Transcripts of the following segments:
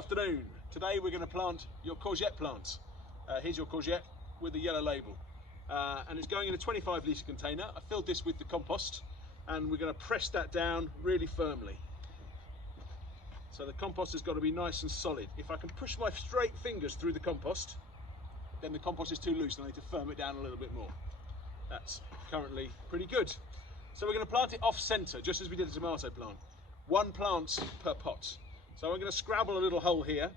afternoon. Today we're going to plant your courgette plants. Here's your courgette with the yellow label. And it's going in a 25 litre container. I filled this with the compost and we're going to press that down really firmly. So the compost has got to be nice and solid. If I can push my straight fingers through the compost, then the compost is too loose and I need to firm it down a little bit more. That's currently pretty good. So we're going to plant it off centre, just as we did the tomato plant. 1 plant per pot. So I'm going to scrabble a little hole here,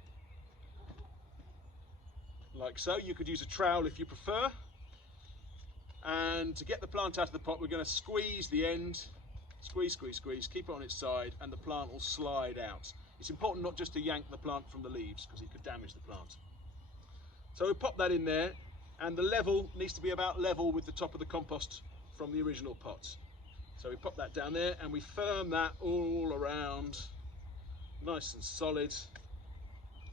like so. You could use a trowel if you prefer. And to get the plant out of the pot, we're going to squeeze the end, squeeze, squeeze, squeeze, keep it on its side, and the plant will slide out. It's important not just to yank the plant from the leaves, because it could damage the plant. So we pop that in there, and the level needs to be about level with the top of the compost from the original pot. So we pop that down there, and we firm that all around, nice and solid,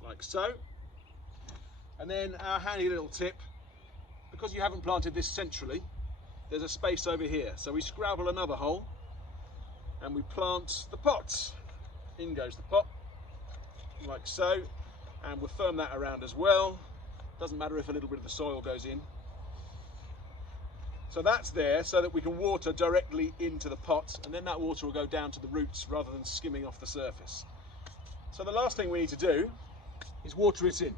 like so. And then our handy little tip, because you haven't planted this centrally, there's a space over here. So we scrabble another hole and we plant the pot. In goes the pot, like so. And we'll firm that around as well. Doesn't matter if a little bit of the soil goes in. So that's there so that we can water directly into the pot, and then that water will go down to the roots rather than skimming off the surface. So the last thing we need to do is water it in.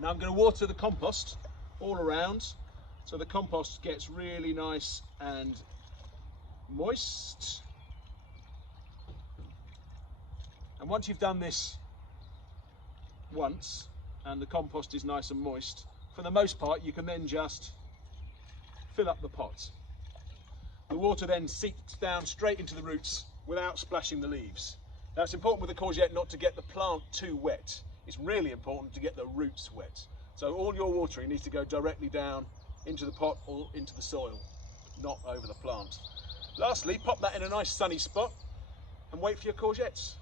Now I'm going to water the compost all around so the compost gets really nice and moist. And once you've done this once and the compost is nice and moist, for the most part you can then just fill up the pot. The water then seeps down straight into the roots without splashing the leaves. Now it's important with the courgette not to get the plant too wet. It's really important to get the roots wet. So all your watering needs to go directly down into the pot or into the soil, not over the plant. Lastly, pop that in a nice sunny spot and wait for your courgettes.